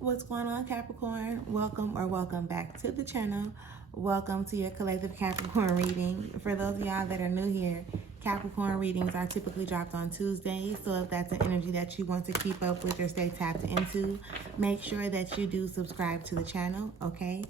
What's going on, Capricorn? Welcome back to the channel. Welcome to your collective Capricorn reading. For those of y'all that are new here, Capricorn readings are typically dropped on Tuesdays. So if that's an energy that you want to keep up with or stay tapped into, make sure that you do subscribe to the channel, okay?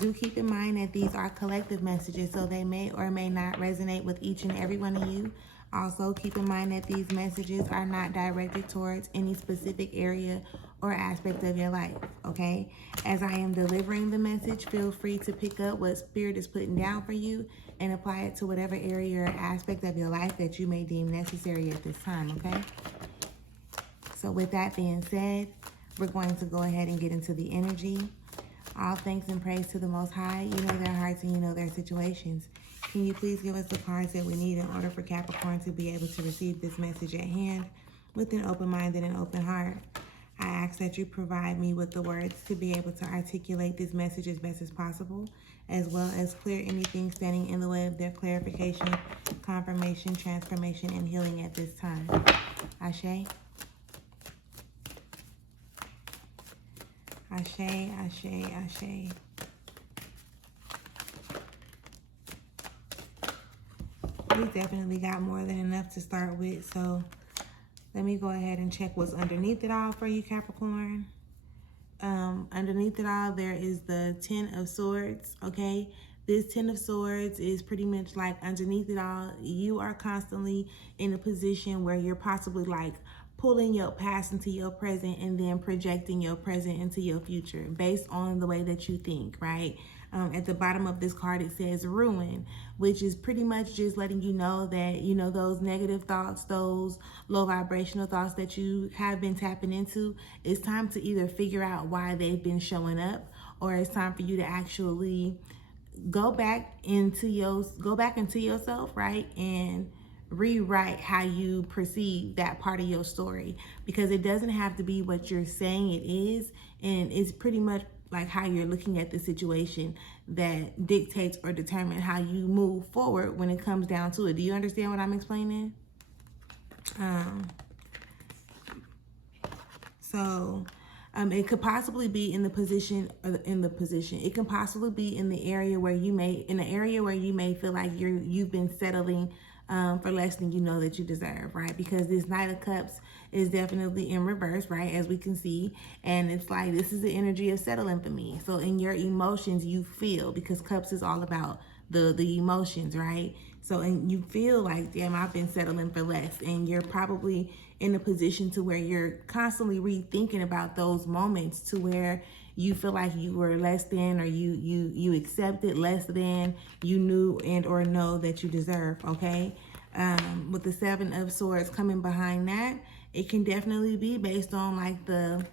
Do keep in mind that these are collective messages, so they may or may not resonate with each and every one of you. Also, keep in mind that these messages are not directed towards any specific area or aspect of your life, okay? As I am delivering the message, feel free to pick up what Spirit is putting down for you and apply it to whatever area or aspect of your life that you may deem necessary at this time, okay? So with that being said, we're going to go ahead and get into the energy. All thanks and praise to the Most High. You know their hearts and you know their situations. Can you please give us the cards that we need in order for Capricorn to be able to receive this message at hand with an open mind and an open heart? I ask that you provide me with the words to be able to articulate this message as best as possible, as well as clear anything standing in the way of their clarification, confirmation, transformation, and healing at this time. Ashe. Ashe, ashe, ashe. We definitely got more than enough to start with, so let me go ahead and check what's underneath it all for you, Capricorn. Underneath it all, there is the 10 of Swords, okay? This 10 of Swords is pretty much like underneath it all, you are constantly in a position where you're possibly like pulling your past into your present and then projecting your present into your future based on the way that you think, right? At the bottom of this card, it says ruin, which is pretty much just letting you know that, you know, those negative thoughts, those low vibrational thoughts that you have been tapping into, it's time to either figure out why they've been showing up, or it's time for you to actually go back into yourself, right? And rewrite how you perceive that part of your story, because it doesn't have to be what you're saying it is, and it's pretty much like how you're looking at the situation that dictates or determines how you move forward when it comes down to it. Do you understand what I'm explaining? It could possibly be in the position, it can possibly be in the area where you may feel like you've been settling for less than you know that you deserve, right? Because this Knight of Cups is definitely in reverse, right? As we can see. And it's like, this is the energy of settling for me. So in your emotions, you feel, because Cups is all about the emotions, right? So, and you feel like, damn, I've been settling for less. And you're probably in a position to where you're constantly rethinking about those moments to where you feel like you were less than, or you accepted less than you knew and or know that you deserve, okay? With the 7 of Swords coming behind that, it can definitely be based on like the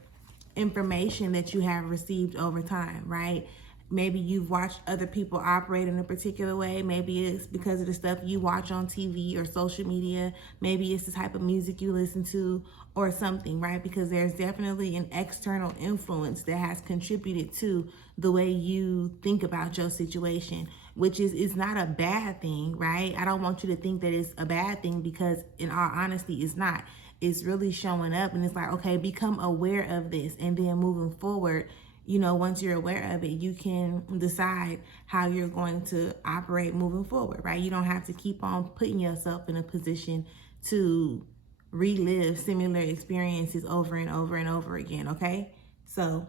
information that you have received over time, right? Maybe you've watched other people operate in a particular way. Maybe it's because of the stuff you watch on TV or social media. Maybe it's the type of music you listen to or something, right? Because there's definitely an external influence that has contributed to the way you think about your situation, which is not a bad thing, right? I don't want you to think that it's a bad thing, because in all honesty, it's not. It's really showing up, and it's like, okay, become aware of this, and then moving forward, you know, once you're aware of it, you can decide how you're going to operate moving forward, right? You don't have to keep on putting yourself in a position to relive similar experiences over and over and over again, okay? So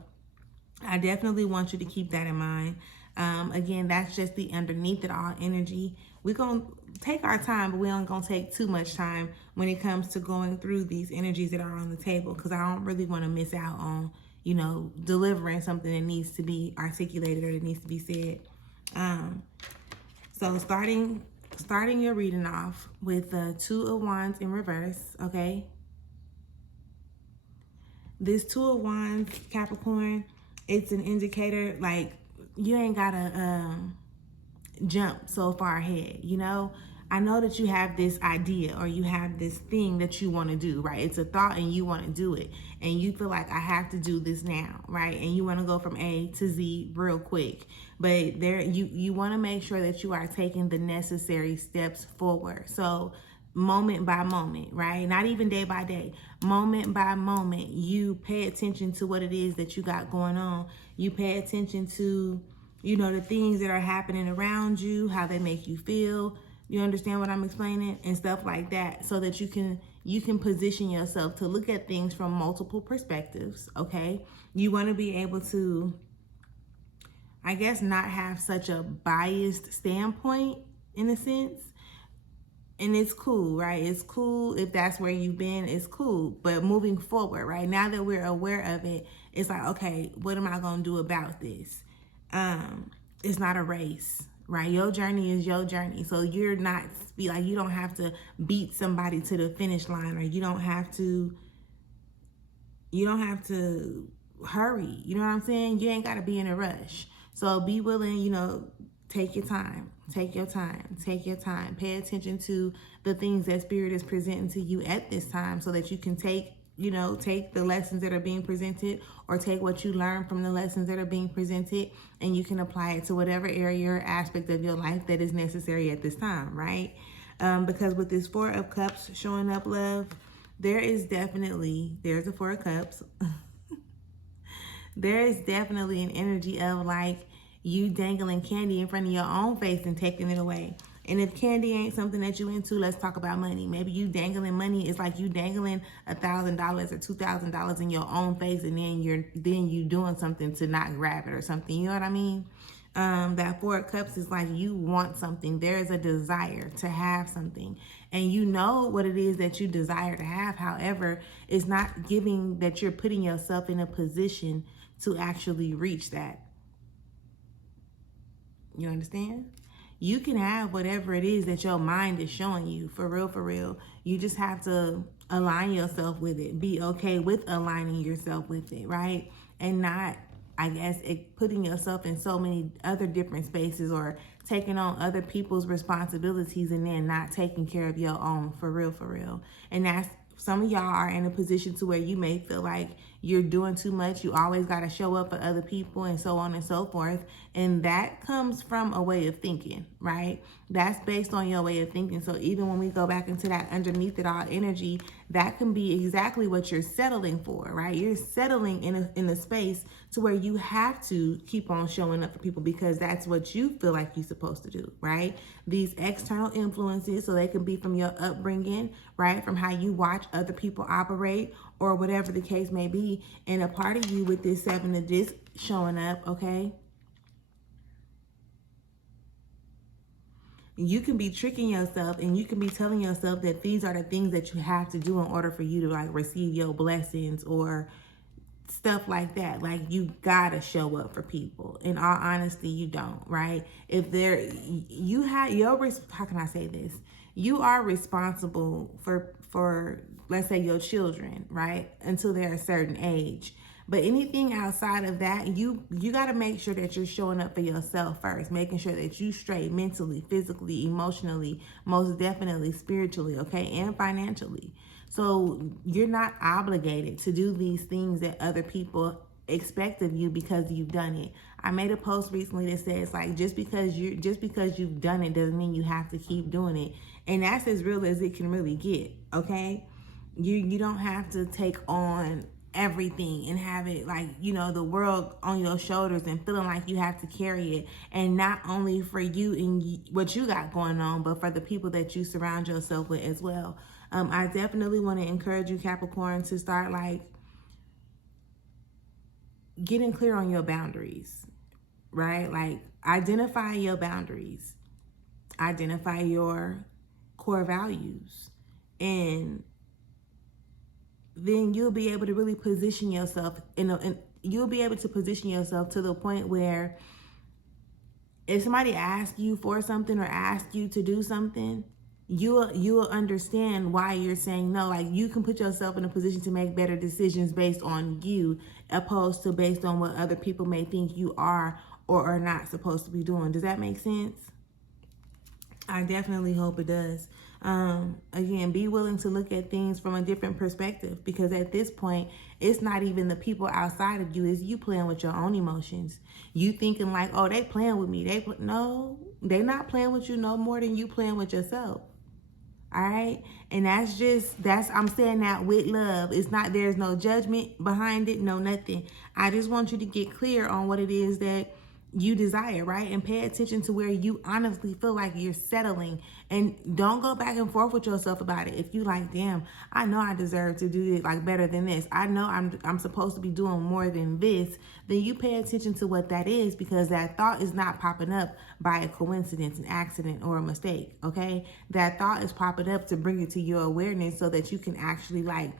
I definitely want you to keep that in mind. Again, that's just the underneath it all energy. We're going to take our time, but we aren't going to take too much time when it comes to going through these energies that are on the table, because I don't really want to miss out on, you know, delivering something that needs to be articulated or that needs to be said. So starting your reading off with the 2 of Wands in reverse, okay? This 2 of Wands, Capricorn, it's an indicator, like, you ain't gotta jump so far ahead, you know? I know that you have this idea or you have this thing that you want to do, right? It's a thought and you want to do it. And you feel like, I have to do this now, right? And you want to go from A to Z real quick. But you want to make sure that you are taking the necessary steps forward. So moment by moment, right? Not even day by day, moment by moment. You pay attention to what it is that you got going on. You pay attention to, the things that are happening around you, how they make you feel. You understand what I'm explaining? And stuff like that, so that you can position yourself to look at things from multiple perspectives, okay? You want to be able to, I guess, not have such a biased standpoint in a sense. And it's cool, right? It's cool if that's where you've been, it's cool. But moving forward, right, now that we're aware of it, it's like, okay, what am I going to do about this? It's not a race, right? Your journey is your journey. So you're not, you don't have to beat somebody to the finish line, or you don't have to hurry. You know what I'm saying? You ain't got to be in a rush. So be willing, take your time. Take your time. Take your time. Pay attention to the things that Spirit is presenting to you at this time, so that you can take the lessons that are being presented, or take what you learn from the lessons that are being presented, and you can apply it to whatever area or aspect of your life that is necessary at this time, right? Because with this Four of Cups showing up, love, there's a Four of Cups. There is definitely an energy of like you dangling candy in front of your own face and taking it away. And if candy ain't something that you into, let's talk about money. Maybe you dangling money is like you dangling $1,000 or $2,000 in your own face, and then you doing something to not grab it or something. You know what I mean? That Four of Cups is like you want something. There is a desire to have something, and you know what it is that you desire to have. However, it's not giving that you're putting yourself in a position to actually reach that. You understand? You can have whatever it is that your mind is showing you, for real, for real. You just have to align yourself with it. Be okay with aligning yourself with it, right? And not, I guess, putting yourself in so many other different spaces, or taking on other people's responsibilities and then not taking care of your own, for real, for real. And that's, some of y'all are in a position to where you may feel like you're doing too much. You always got to show up for other people and so on and so forth. And that comes from a way of thinking, right? That's based on your way of thinking. So even when we go back into that underneath it all energy, that can be exactly what you're settling for, right? You're settling in a space to where you have to keep on showing up for people because that's what you feel like you're supposed to do, right? These external influences, so they can be from your upbringing, right? From how you watch other people operate, or whatever the case may be. And a part of you with this Seven of Discs showing up, okay? You can be tricking yourself, and you can be telling yourself that these are the things that you have to do in order for you to like receive your blessings or stuff like that. Like you gotta show up for people. In all honesty, you don't, right? If you have how can I say this? You are responsible for let's say your children, right? Until they're a certain age. But anything outside of that, you got to make sure that you're showing up for yourself first, making sure that you straight mentally, physically, emotionally, most definitely spiritually, okay, and financially. So you're not obligated to do these things that other people expect of you because you've done it. I made a post recently that says like just because you've done it doesn't mean you have to keep doing it. And that's as real as it can really get, okay? You don't have to take on everything and have it like, the world on your shoulders and feeling like you have to carry it. And not only for you and what you got going on, but for the people that you surround yourself with as well. I definitely want to encourage you, Capricorn, to start like getting clear on your boundaries, right? Like identify your boundaries, identify your core values, and then you'll be able to really position yourself you'll be able to position yourself to the point where if somebody asks you for something or asks you to do something, you'll understand why you're saying no. Like you can put yourself in a position to make better decisions based on you, opposed to based on what other people may think you are or are not supposed to be doing. Does that make sense? I definitely hope it does. Again, be willing to look at things from a different perspective, because at this point, it's not even the people outside of you, it's you playing with your own emotions. You thinking like, oh, they playing with me. No, they not playing with you no more than you playing with yourself. All right. And I'm saying that with love. It's not, there's no judgment behind it, no nothing. I just want you to get clear on what it is that you desire, right? And pay attention to where you honestly feel like you're settling, and don't go back and forth with yourself about it. If you like, damn, I know I deserve to do it like better than this, I know I'm supposed to be doing more than this, then you pay attention to what that is, because that thought is not popping up by a coincidence, an accident, or a mistake. Okay, that thought is popping up to bring it to your awareness so that you can actually like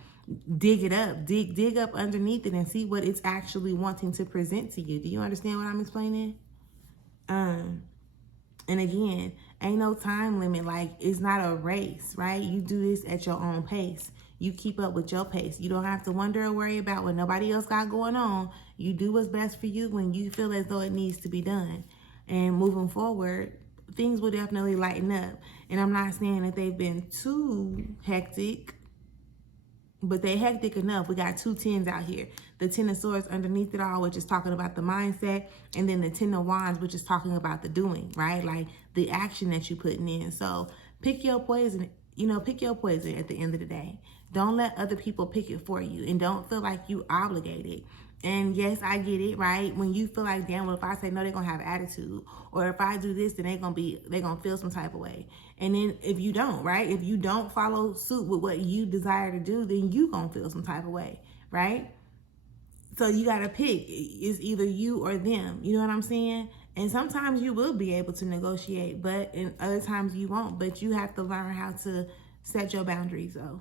dig it up, dig up underneath it and see what it's actually wanting to present to you. Do you understand what I'm explaining? And again, ain't no time limit. Like, it's not a race, right? You do this at your own pace. You keep up with your pace. You don't have to wonder or worry about what nobody else got going on. You do what's best for you when you feel as though it needs to be done. And moving forward, things will definitely lighten up. And I'm not saying that they've been too hectic, but they hectic enough. We got 2 tens out here. The 10 of swords underneath it all, which is talking about the mindset, and then the 10 of wands, which is talking about the doing, right? Like the action that you're putting in. So pick your poison, pick your poison at the end of the day. Don't let other people pick it for you, and don't feel like you obligated. And yes, I get it, right? When you feel like, damn, well, if I say no, they're gonna have attitude, or if I do this, then they're gonna feel some type of way. And then if you don't, right? If you don't follow suit with what you desire to do, then you gonna feel some type of way, right? So you gotta pick. It's either you or them. You know what I'm saying? And sometimes you will be able to negotiate, but in other times you won't. But you have to learn how to set your boundaries, though.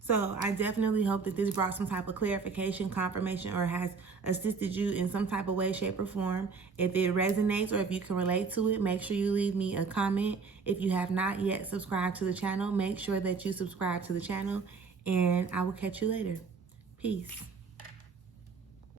So I definitely hope that this brought some type of clarification, confirmation, or has assisted you in some type of way, shape, or form. If it resonates, or if you can relate to it, make sure you leave me a comment. If you have not yet subscribed to the channel, make sure that you subscribe to the channel, and I will catch you later. Peace.